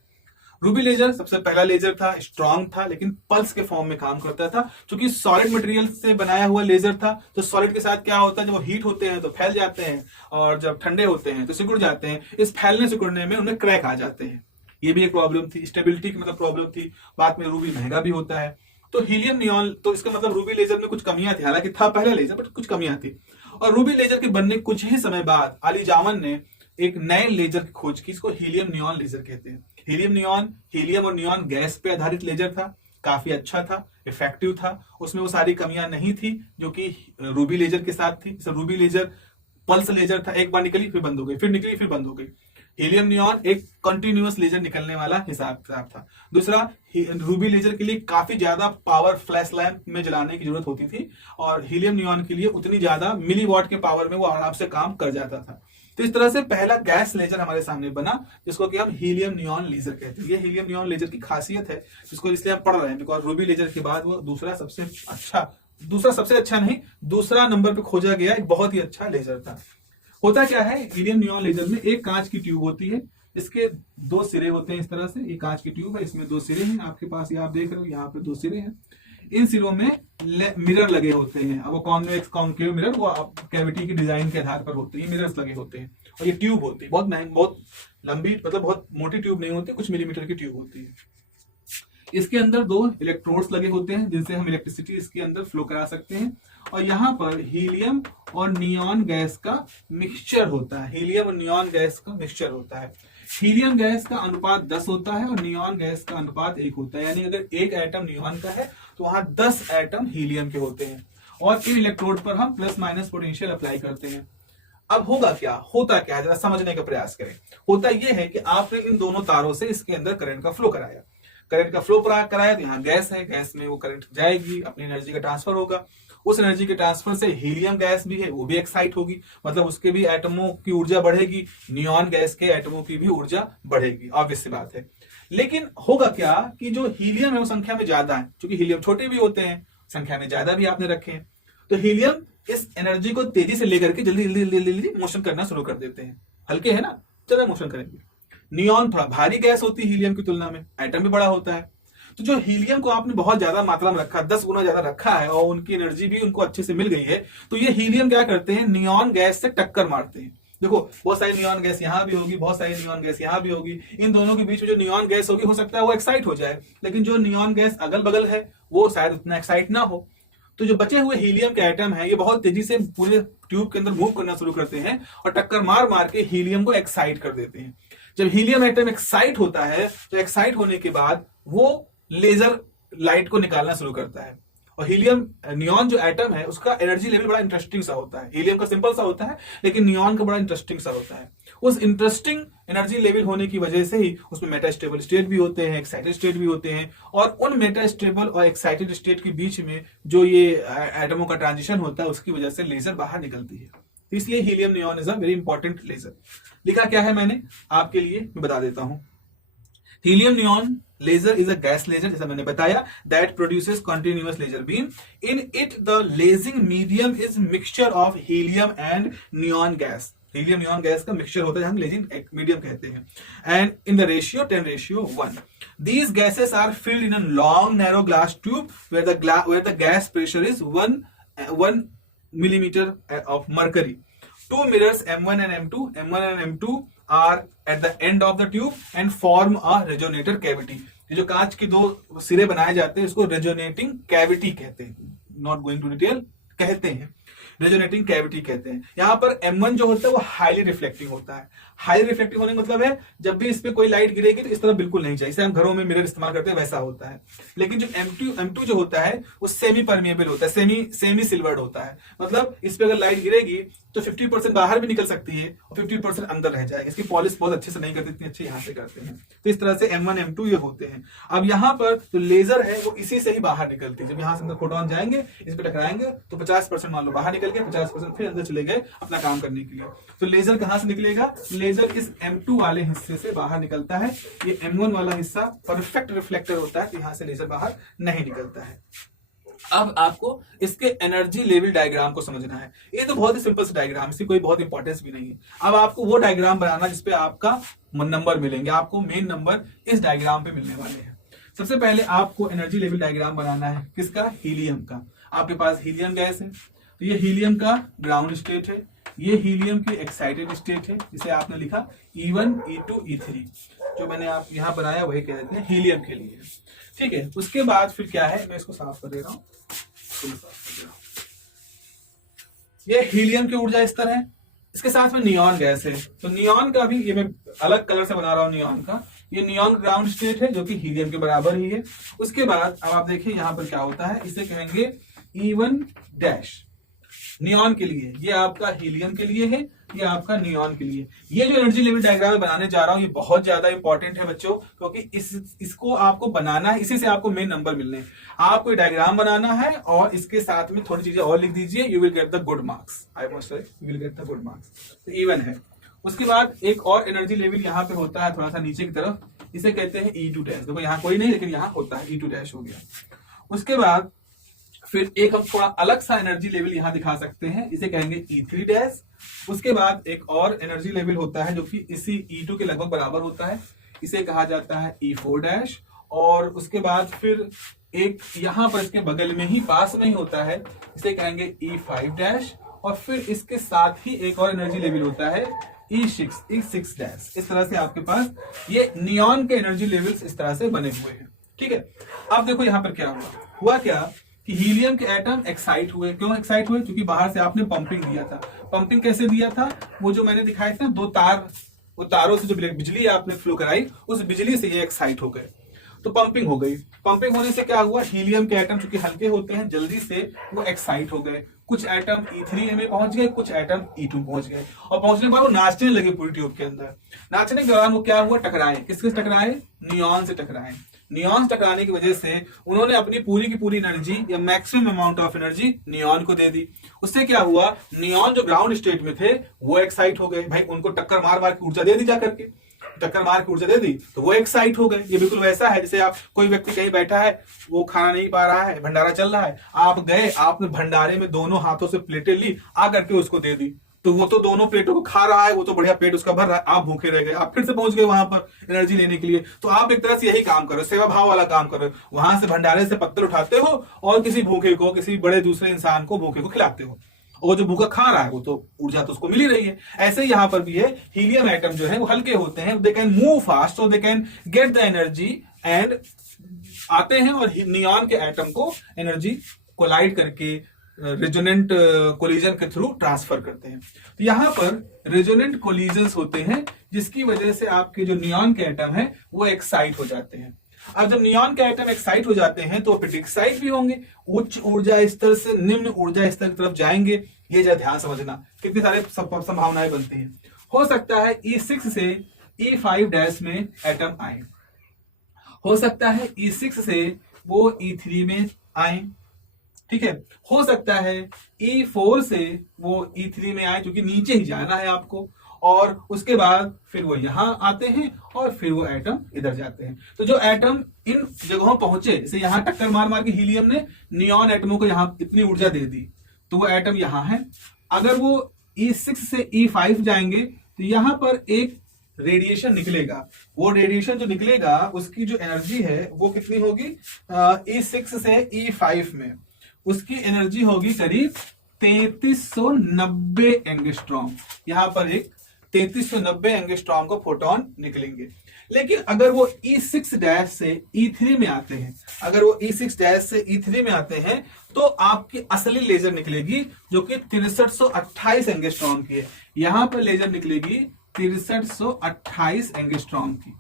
रूबी लेजर, सबसे पहला लेजर था, स्ट्रांग था, लेकिन पल्स के फॉर्म में काम करता था। क्योंकि सॉलिड मटेरियल से बनाया हुआ लेजर था, तो सॉलिड के साथ क्या होता है, जब वो हीट होते हैं तो फैल जाते हैं, और जब ठंडे होते हैं तो सिकुड़ जाते हैं। इस फैलने सिकुड़ने में उन्हें क्रैक आ जाते हैं, ये भी एक प्रॉब्लम थी, स्टेबिलिटी की मतलब प्रॉब्लम थी। बाद में रूबी महंगा भी होता है। तो हीलियम नियॉन, तो इसका मतलब रूबी लेजर में कुछ कमियां थी, हालांकि था पहला लेजर बट कुछ कमियां थी। और रूबी लेजर के बनने कुछ ही समय बाद अली जामन ने एक नए लेजर की खोज की, इसको हीलियम नियॉन लेजर कहते हैं। हीलियम और नियॉन गैस पे आधारित लेजर था, काफी अच्छा था, इफेक्टिव था, उसमें वो सारी कमियां नहीं थी जो कि रूबी लेजर के साथ थी। रूबी लेजर पल्स लेजर था, एक बार निकली फिर बंद हो गई, फिर निकली फिर बंद हो गई। हीलियम नियॉन एक कंटिन्यूअस लेजर निकलने वाला हिसाब था। दूसरा, रूबी लेजर के लिए काफी ज्यादा पावर फ्लैश लैंप में जलाने की जरूरत होती थी, और हीलियम नियॉन के लिए उतनी ज्यादा मिलीवॉट के पावर में वो आराम से काम कर जाता था। तो इस तरह से पहला गैस लेजर हमारे सामने बना, जिसको कि हम हीलियम नियॉन लेजर कहते हैं। ये हीलियम नियॉन लेजर की खासियत है, जिसको इसलिए हम पढ़ रहे हैं, बिकॉज रूबी लेजर के बाद वो दूसरा सबसे अच्छा नहीं, दूसरा नंबर पे खोजा गया एक बहुत ही अच्छा लेजर था। होता क्या है, हीलियम नियॉन लेजर में एक कांच की ट्यूब होती है, इसके दो सिरे होते हैं इस तरह से। ये कांच की ट्यूब है, इसमें दो सिरे हैं आपके पास, ये आप देख रहे हो, यहाँ पे दो सिरे हैं। इन सिरों में मिरर लगे होते हैं। अब वो कॉन्वेक्स कॉन्केव मिरर, वो कैविटी की डिजाइन के आधार पर होते हैं, मिरर्स लगे होते हैं। और ये ट्यूब होती है, बहुत लंबी, मतलब बहुत मोटी ट्यूब नहीं होती, कुछ मिलीमीटर की ट्यूब होती है। इसके अंदर दो इलेक्ट्रोड्स लगे होते हैं, जिनसे हम इलेक्ट्रिसिटी इसके अंदर फ्लो करा सकते हैं। और यहाँ पर हीलियम और नियॉन गैस का मिक्सचर होता है, हीलियम और नियॉन गैस का मिक्सचर होता है। हीलियम गैस का अनुपात 10 होता है और नियॉन गैस का अनुपात 1 होता है, यानी अगर एक एटम नियॉन का है तो वहां 10 एटम हीलियम के होते हैं। और इन इलेक्ट्रोड पर हम प्लस माइनस पोटेंशियल अप्लाई करते हैं। अब होता क्या है, जरा समझने का प्रयास करें। होता यह है कि आपने इन दोनों तारों से इसके अंदर करंट का फ्लो कराया, तो यहाँ गैस है, गैस में वो करंट जाएगी, अपनी एनर्जी का ट्रांसफर होगा। उस एनर्जी के ट्रांसफर से हीलियम गैस भी है, वो भी एक्साइट होगी, मतलब उसके भी एटमों की ऊर्जा बढ़ेगी, नियॉन गैस के एटमों की भी ऊर्जा बढ़ेगी, ऑब्वियस सी बात है। लेकिन होगा क्या कि जो हीलियम है वो संख्या में ज्यादा है, क्योंकि हीलियम छोटे भी होते हैं, संख्या में ज्यादा भी आपने रखे हैं, तो हीलियम इस एनर्जी को तेजी से लेकर के जल्दी मोशन करना शुरू कर देते हैं। हल्के है ना, ज्यादा मोशन करेंगे। नियॉन थोड़ा भारी गैस होती है हीलियम की तुलना में, एटम भी बड़ा होता है। तो जो हीलियम को आपने बहुत ज्यादा मात्रा में रखा, 10 गुना ज्यादा रखा है, और उनकी एनर्जी भी उनको अच्छे से मिल गई है, तो ये हीलियम क्या करते हैं, नियॉन गैस से टक्कर मारते हैं। देखो, बहुत सारी नियॉन गैस यहाँ भी होगी, बहुत सारी नियॉन गैस यहाँ भी होगी। इन दोनों के बीच में जो नियॉन गैस होगी, हो सकता है वो एक्साइट हो जाए, लेकिन जो नियॉन गैस अगल बगल है वो शायद उतना एक्साइट ना हो। तो जो बचे हुए हीलियम के एटम है, ये बहुत तेजी से पूरे ट्यूब के अंदर मूव करना शुरू करते हैं, और टक्कर मार मार के हीलियम को एक्साइट कर देते हैं। जब हीलियम एटम एक्साइट होता है, तो एक्साइट होने के बाद वो लेजर लाइट को निकालना शुरू करता है। और हीलियम नियॉन जो एटम है, उसका एनर्जी लेवल बड़ा इंटरेस्टिंग सा होता है। हीलियम का सिंपल सा होता है, लेकिन नियॉन का बड़ा इंटरेस्टिंग सा होता है। उस इंटरेस्टिंग एनर्जी लेवल होने की वजह से ही उसमें मेटास्टेबल स्टेट भी होते हैं, एक्साइटेड स्टेट भी होते हैं, और उन मेटास्टेबल और एक्साइटेड स्टेट के बीच में जो ये एटमों का ट्रांजिशन होता है, उसकी वजह से लेजर बाहर निकलती है। इसलिए helium neon is a very important laser. लिखा क्या है मैंने आपके लिए, मैं बता देता हूं। Helium neon laser is a gas laser, जैसा मैंने बताया, that produces continuous laser beam. In it the lasing medium is mixture of helium and neon gas. Helium neon gas का मिक्सचर होता है, हम लेजिंग मीडियम कहते हैं, and in the ratio 10:1. These gases are filled in a long narrow glass tube where the gas pressure is 1 millimeter of mercury. Two mirrors M1 and M2 are at the end of the tube and form a resonator cavity. ये जो कांच की दो सिरे बनाए जाते हैं, इसको रेजोनेटिंग कैविटी कहते हैं, नॉट गोइंग टू डिटेल कहते हैं। रेजोनेटिंग कैविटी कहते हैं। यहाँ पर M1 जो होता है वो हाईली रिफ्लेक्टिंग होता है। हाईली रिफ्लेक्टिंग होने का मतलब है जब भी इस पे कोई लाइट गिरेगी तो इस तरह बिल्कुल नहीं चाहिए, जैसे हम घरों में मिरर इस्तेमाल करते हैं वैसा होता है। लेकिन जो M2 जो होता है वो सेमी परमिएबल होता है, सेमी सिल्वर्ड होता है। मतलब इस पे अगर लाइट गिरेगी तो 50% बाहर भी निकल सकती है और 50% अंदर रह जाएगी। इसकी पॉलिश बहुत अच्छे से नहीं करते, इतनी अच्छी यहाँ से करते हैं। तो इस तरह से M1 M2 ये होते हैं। अब यहाँ पर जो लेजर है वो इसी से ही बाहर निकलती है। जब यहाँ से अंदर फोटोन जाएंगे, इस पे टकराएंगे तो 50% मान लो बाहर निकल गए, 50% फिर अंदर चले गए अपना काम करने के लिए। तो लेजर कहाँ से निकलेगा? लेजर इस M2 वाले हिस्से से बाहर निकलता है। ये M1 वाला हिस्सा परफेक्ट रिफ्लेक्टर होता है, तो यहाँ से लेजर बाहर नहीं निकलता है। अब आपको इसके एनर्जी लेवल डायग्राम को समझना है। ये तो बहुत ही सिंपल सा डायग्राम, इसकी कोई बहुत इंपॉर्टेंस भी नहीं है। अब आपको वो डायग्राम बनाना जिसपे आपका नंबर मिलेंगे, आपको मेन नंबर इस डायग्राम पे मिलने वाले हैं। सबसे पहले आपको एनर्जी लेवल डायग्राम बनाना है किसका? हीलियम का। आपके पास हीलियम गैस है, तो ये हीलियम का ग्राउंड स्टेट है, ये हीलियम की एक्साइटेड स्टेट है जिसे आपने लिखा E1 E2 E3। जो मैंने आप यहाँ बनाया वही कह देते हैं हीलियम के लिए, ठीक है। उसके बाद फिर क्या है, मैं इसको साफ कर दे रहा हूं। ये हीलियम की ऊर्जा स्तर है, इसके साथ में नियॉन गैस है। तो नियॉन का भी ये मैं अलग कलर से बना रहा हूं नियॉन का। ये नियॉन ग्राउंड स्टेट है जो कि हीलियम के बराबर ही है। उसके बाद अब आप देखिए यहां पर क्या होता है, इसे कहेंगे E1 डैश नियॉन के लिए, ये आपका हीलियम के लिए है, ये आपका नियॉन के लिए। ये जो एनर्जी लेवल डायग्राम बनाने जा रहा हूं ये बहुत ज्यादा इंपॉर्टेंट है बच्चों, क्योंकि इसको आपको बनाना है, इसी से आपको मेन नंबर मिलने हैं। आपको डायग्राम बनाना है और इसके साथ में थोड़ी चीजें और लिख दीजिए, you will get the good marks. I must say you will get the good marks. तो E1 है। उसके बाद एक और एनर्जी लेवल यहाँ पे होता है थोड़ा सा नीचे की तरफ, इसे कहते हैं E2 डैश। देखो यहाँ कोई नहीं लेकिन यहाँ होता है, E2 डैश हो गया। उसके बाद फिर एक हम थोड़ा अलग सा एनर्जी लेवल यहां दिखा सकते हैं, इसे कहेंगे E3 डैश। उसके बाद एक और एनर्जी लेवल होता है जो कि इसी E2 के लगभग बराबर होता है, इसे कहा जाता है E4 डैश। और उसके बाद फिर एक यहां पर इसके बगल में ही पास में ही होता है, इसे कहेंगे E5 डैश। और फिर इसके साथ ही एक और एनर्जी लेवल होता है E6 डैश। इस तरह से आपके पास ये नियॉन के एनर्जी लेवल्स इस तरह से बने हुए हैं, ठीक है। अब देखो यहां पर क्या हुआ क्या कि हीलियम के एटम एक्साइट हुए। क्यों एक्साइट हुए? क्योंकि बाहर से आपने पंपिंग दिया था। पंपिंग कैसे दिया था? वो जो मैंने दिखाया था दो तार, वो तारों से जो बिजली आपने फ्लो कराई, उस बिजली से ये एक्साइट हो गए, तो पंपिंग हो गई। पंपिंग होने से क्या हुआ, हीलियम के एटम चूंकि हल्के होते हैं जल्दी से वो एक्साइट हो गए। कुछ एटम E3 में पहुंच गए, कुछ एटम E2 पहुंच गए, और पहुंचने के बाद वो नाचने लगे पूरी ट्यूब के अंदर। नाचने के दौरान वो क्या हुआ, टकराए। किसके से टकराए? नियॉन से टकराए। नियॉन से टकराने की वजह से उन्होंने अपनी पूरी की पूरी एनर्जी या maximum amount of energy neon को दे दी। उससे क्या हुआ, नियॉन जो ग्राउंड स्टेट में थे वो एक्साइट हो गए। भाई उनको टक्कर मार मार की ऊर्जा दे दी, जा करके टक्कर मार की ऊर्जा दे दी तो वो एक्साइट हो गए। ये बिल्कुल वैसा है जैसे आप कोई व्यक्ति कहीं बैठा है, वो खाना नहीं पा रहा है, भंडारा चल रहा है, आप गए, आपने भंडारे में दोनों हाथों से प्लेटें ली, आकर के उसको दे दी, तो वो तो दोनों प्लेटों को खा रहा है, वो तो बढ़िया पेट उसका भर रहा है, आप भूखे रह गए, आप फिर से पहुंच गए वहां पर एनर्जी लेने के लिए। तो आप एक तरह से यही काम करो, सेवा भाव वाला काम करो। वहां से भंडारे से पत्थर उठाते हो और किसी भूखे को, किसी बड़े दूसरे इंसान को, भूखे को खिलाते हो, और जो भूखा खा रहा है वो तो ऊर्जा तो उसको मिल ही रही है। ऐसे ही यहां पर भी है, हीलियम एटम जो है वो हल्के होते हैं, they can move fast, so they can get the energy and आते हैं और नियॉन के एटम को एनर्जी कोलाइड करके रेजोनेंट कोलिजन के थ्रू ट्रांसफर करते हैं। तो यहां पर रेजोनेंट कोलिजन्स होते हैं जिसकी वजह से आपके जो नियॉन के एटम है वो एक्साइट हो जाते हैं। अब जब नियॉन के एटम एक्साइट हो जाते हैं तो फिर एक्साइट भी होंगे, उच्च ऊर्जा स्तर से निम्न ऊर्जा स्तर की तरफ जाएंगे। ये जरा ध्यान समझना, कितनी सारे संभावनाएं बनती हैं। हो सकता है E6 से E5 डैश में एटम आए, हो सकता है E6 से वो E3 में आए, ठीक है। हो सकता है E4 से वो E3 में आए, क्योंकि नीचे ही जाना है आपको, और उसके बाद फिर वो यहां आते हैं और फिर वो एटम इधर जाते हैं। तो जो एटम इन जगहों पहुंचे, जैसे यहां टक्कर मार मार के हीलियम ने नियॉन एटमों को यहां इतनी ऊर्जा दे दी, तो वो एटम यहां है। अगर वो E6 से E5 जाएंगे तो यहां पर एक रेडिएशन निकलेगा। वो रेडिएशन जो निकलेगा उसकी जो एनर्जी है वो कितनी होगी, E6 से E5 में उसकी एनर्जी होगी करीब 3390 एंगस्ट्रॉम। यहां पर एक 3390 एंगस्ट्रॉम को फोटोन निकलेंगे। लेकिन अगर वो E6 डैश से E3 में आते हैं, अगर वो E6 डैश से E3 में आते हैं तो आपकी असली लेजर निकलेगी जो कि 6328 एंगस्ट्रॉम की है। यहां पर लेजर निकलेगी 6328 एंगस्ट्रॉम की,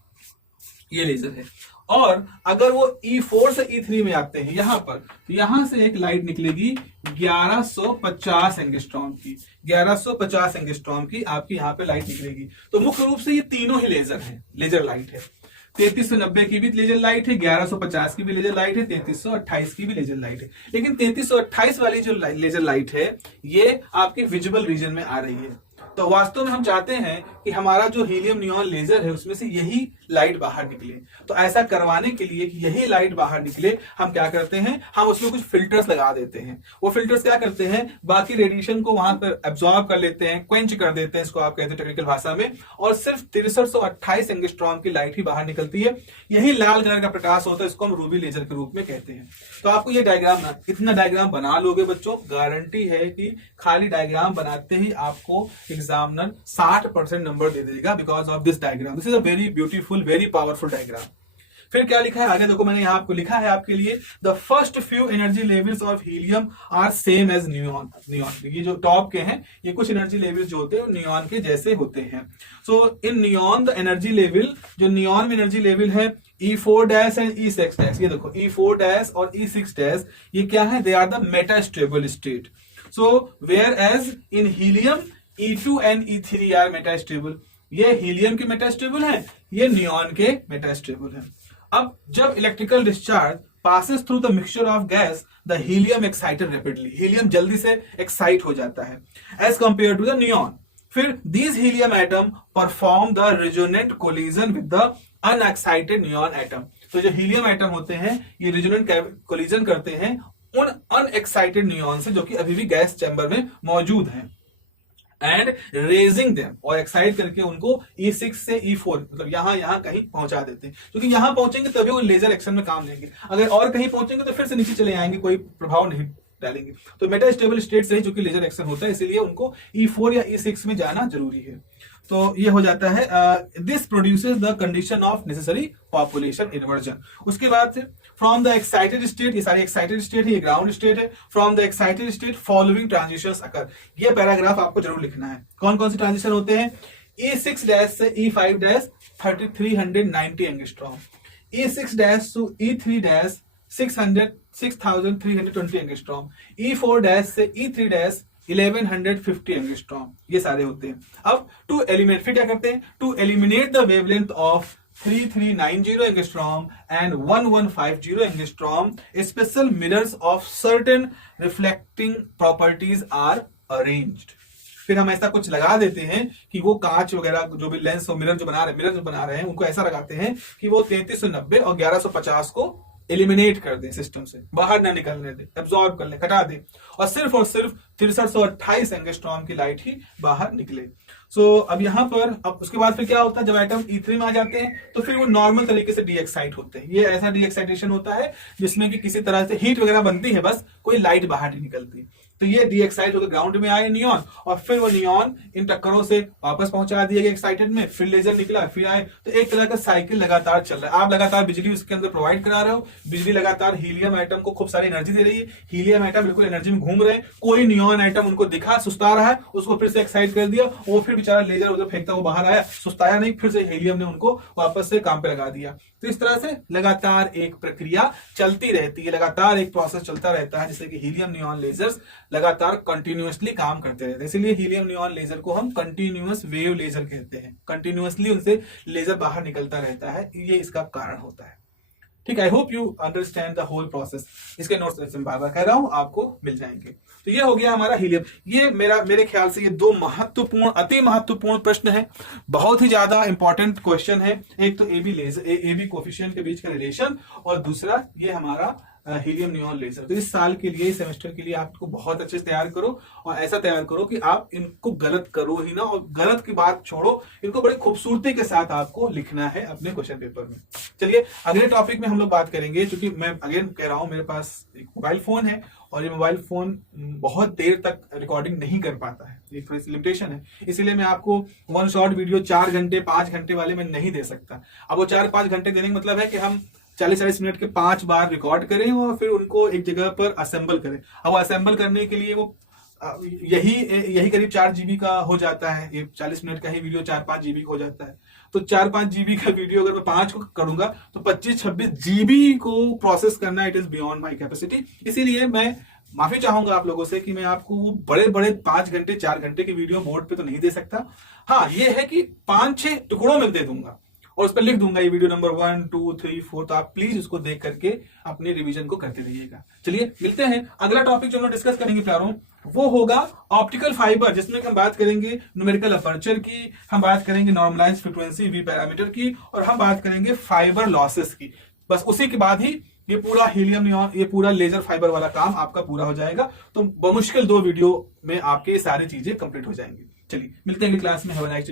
ये लेजर है। और अगर वो E4 से E3 में आते हैं यहां पर, तो यहां से एक लाइट निकलेगी 1150 एंगस्ट्रॉम की, 1150 एंगस्ट्रॉम की आपकी यहां पे लाइट निकलेगी। तो मुख्य रूप से ये तीनों ही लेजर है, लेजर लाइट है। 3390 की भी लेजर लाइट है, 1150 की भी लेजर लाइट है, 3328 की भी लेजर लाइट है। लेकिन 3328 वाली जो लेजर लाइट है ये आपके विजिबल रीजन में आ रही है। तो वास्तव में हम चाहते हैं कि हमारा जो हीलियम नियॉन लेजर है उसमें से यही लाइट बाहर निकले। तो ऐसा करवाने के लिए कि यही लाइट बाहर निकले, हम क्या करते हैं, हम उसमें कुछ फिल्टर्स लगा देते हैं। वो फिल्टर्स क्या करते हैं, बाकी रेडिएशन को वहां पर एब्जॉर्ब कर लेते हैं, क्वेंच कर देते हैं, इसको आप कहते हैं टेक्निकल भाषा में, और सिर्फ 6328 एंगस्ट्रॉम की लाइट ही बाहर निकलती है। यही लाल कलर का प्रकाश होता है, इसको हम रूबी लेजर के रूप में कहते हैं। तो आपको ये डायग्राम, इतना डायग्राम बना लोगे बच्चों, गारंटी है कि खाली डायग्राम बनाते ही आपको एग्जामिनर 60% नंबर दे देगा because of this diagram. This is a very beautiful, very powerful diagram. फिर क्या लिखा है आगे देखो, मैंने यहाँ आपको लिखा है आपके लिए, the first few energy levels of helium are same as neon. ये जो टॉप के हैं ये कुछ एनर्जी लेवल्स जो होते हैं नियॉन के जैसे होते हैं। सो इन नियॉन द एनर्जी लेवल, जो नियॉन में एनर्जी लेवल है E4 dash and E6 dash, ये देखो E4 डैश और E6 डैश ये क्या है, they are the metastable state. So whereas in helium E2 and E3 are metastable, ये हीलियम के मेटास्टेबल हैं, ये नियॉन के मेटास्टेबल हैं। अब जब electrical discharge passes through the mixture of gas, the helium excited rapidly, helium जल्दी से एक्साइट हो जाता है as compared to the neon। फिर these helium atom perform the resonant collision with the unexcited neon atom। तो जो helium atom होते हैं ये रेजोनेंट कोलिजन करते हैं उन अनएक्साइटेड नियॉन से जो कि अभी भी गैस चैम्बर में मौजूद हैं, एंड रेजिंग देम, और एक्साइट करके उनको E6 से E4 मतलब यहां कहीं पहुंचा देते हैं, क्योंकि यहां पहुंचेंगे तभी वो लेजर एक्शन में काम लेंगे। अगर और कहीं पहुंचेंगे तो फिर से नीचे चले आएंगे, कोई प्रभाव नहीं डालेंगे। तो मेटास्टेबल स्टेट से ही जो कि लेजर एक्शन होता है, इसीलिए उनको E4 या E6 में जाना जरूरी है। तो ये हो जाता है, this produces the condition of necessary population inversion. उसके बाद से फ्रॉम द एक्साइटेड स्टेट, ये सारी एक्साइटेड स्टेट है, ये ग्राउंड स्टेट है। From the excited state following transitions occur, ये पैराग्राफ आपको जरूर लिखना है। कौन कौन से ट्रांजिशन होते हैं, E6 डैश से E5 dash 3390 angstrom, E6 dash to E3 dash 6320 angstrom, E4 dash से E3 डैश 1150 एंगस्ट्रॉम, ये सारे होते हैं। अब टू एलिमिनेट, फिर क्या करते हैं, to eliminate the wavelength of 3390 angstrom and 1150 angstrom, special mirrors of certain reflecting properties are arranged. फिर हम ऐसा कुछ लगा देते हैं कि वो कांच वगैरह जो भी लेंस और मिरर जो बना रहे हैं उनको ऐसा लगाते हैं कि वो 3390 और 1150 को एलिमिनेट कर दें, सिस्टम से बाहर ना निकलने दे, एब्जॉर्ब कर ले, हटा दे, और सिर्फ 6328 एंगस्ट्रॉम की लाइट ही बाहर निकले। सो अब यहां पर, अब उसके बाद फिर क्या होता है, जब एटम E3 में आ जाते हैं तो फिर वो नॉर्मल तरीके से डीएक्साइट होते हैं। ये ऐसा डीएक्साइटेशन होता है जिसमें कि किसी तरह से हीट वगैरह बनती है, बस कोई लाइट बाहर नहीं निकलती। तो ये डीएक्साइट होकर ग्राउंड में आए नियॉन, और फिर वो नियॉन इन टक्करों से वापस पहुंचा दिए गए एक्साइटेड में, फिर लेजर निकला, फिर आए। तो एक तरह का साइकिल लगातार चल रहा है। आप लगातार बिजली उसके अंदर प्रोवाइड करा रहे हो, बिजली लगातार हीलियम एटम को खूब सारी एनर्जी दे रही है, हीलियम एटम बिल्कुल एनर्जी में घूम रहे हैं। कोई नियॉन एटम उनको दिखा, सुस्ता रहा है, उसको फिर से एक्साइट कर दिया, वो फिर बेचारा लेजर उधर फेंकता वो बाहर आया, सुस्ताया नहीं, फिर से हीलियम ने उनको वापस से काम पे लगा दिया। तो इस तरह से लगातार एक प्रक्रिया चलती रहती है, लगातार एक प्रोसेस चलता रहता है, जिससे कि हीलियम नियॉन लेजर्स लगातार कंटिन्यूअसली काम करते रहते हैं। इसलिए हीलियम नियॉन लेजर को हम कंटिन्यूअस वेव लेजर कहते हैं, कंटिन्यूअसली उनसे लेजर बाहर निकलता रहता है, ये इसका कारण होता है। ठीक, I hope you understand the whole process. इसके नोट्स मैं बार बार कह रहा हूं, आपको मिल जाएंगे। तो ये हो गया हमारा हीलियम। ये मेरे ख्याल से ये दो महत्वपूर्ण, अति महत्वपूर्ण प्रश्न है, बहुत ही ज्यादा इंपॉर्टेंट क्वेश्चन है। एक तो एबी कोफिशिएंट के बीच का रिलेशन, और दूसरा ये हमारा हीलियम नियॉन लेजर। तो इस साल के लिए, सेमेस्टर के लिए आपको बहुत अच्छे से तैयार करो, और ऐसा तैयार करो कि आप इनको गलत करो ही ना, और गलत की बात छोड़ो, इनको बड़ी खूबसूरती के साथ आपको लिखना है अपने क्वेश्चन पेपर में। चलिए अगले टॉपिक में हम लोग बात करेंगे, क्योंकि मैं अगेन कह रहा हूं मेरे पास एक मोबाइल फोन है और ये मोबाइल फोन बहुत देर तक रिकॉर्डिंग नहीं कर पाता है, ये थोड़ी सी लिमिटेशन है, इसीलिए मैं आपको वन शॉट वीडियो 4 घंटे 5 घंटे वाले मैं नहीं दे सकता। अब वो 4-5 घंटे देने का मतलब है कि हम 40-40 मिनट के 5 बार रिकॉर्ड करें और फिर उनको एक जगह पर असेंबल करें। अब असेंबल करने के लिए वो यही करीब 4 GB का हो जाता है, ये 40 मिनट का ही वीडियो 4-5 GB का हो जाता है। तो 4-5 GB का वीडियो अगर मैं 5 को करूंगा तो 25-26 GB को प्रोसेस करना it is beyond my capacity. इसीलिए मैं माफी चाहूंगा आप लोगों से कि मैं आपको वो बड़े बड़े 5 घंटे 4 घंटे की वीडियो मोड पे तो नहीं दे सकता। हाँ ये है कि 5-6 टुकड़ों में दे दूंगा और उस पर लिख दूंगा ये वीडियो नंबर 1 2 3 4, तो आप प्लीज उसको देख करके अपने रिवीजन को करते रहिएगा। चलिए मिलते हैं। अगला टॉपिक जो हम लोग डिस्कस करेंगे प्यारों वो होगा ऑप्टिकल फाइबर, जिसमें हम बात करेंगे न्यूमेरिकल अपर्चर की, हम बात करेंगे नॉर्मलाइज्ड फ्रीक्वेंसी वी पैरामीटर की, और हम बात करेंगे फाइबर लॉसेस की। बस उसी के बाद ही ये पूरा हीलियम नियॉन, ये पूरा लेजर फाइबर वाला काम आपका पूरा हो जाएगा। तो बमुश्किल 2 वीडियो में आपके सारी चीजें कंप्लीट हो जाएंगी। चलिए मिलते हैं अगली क्लास में। Have a nice day.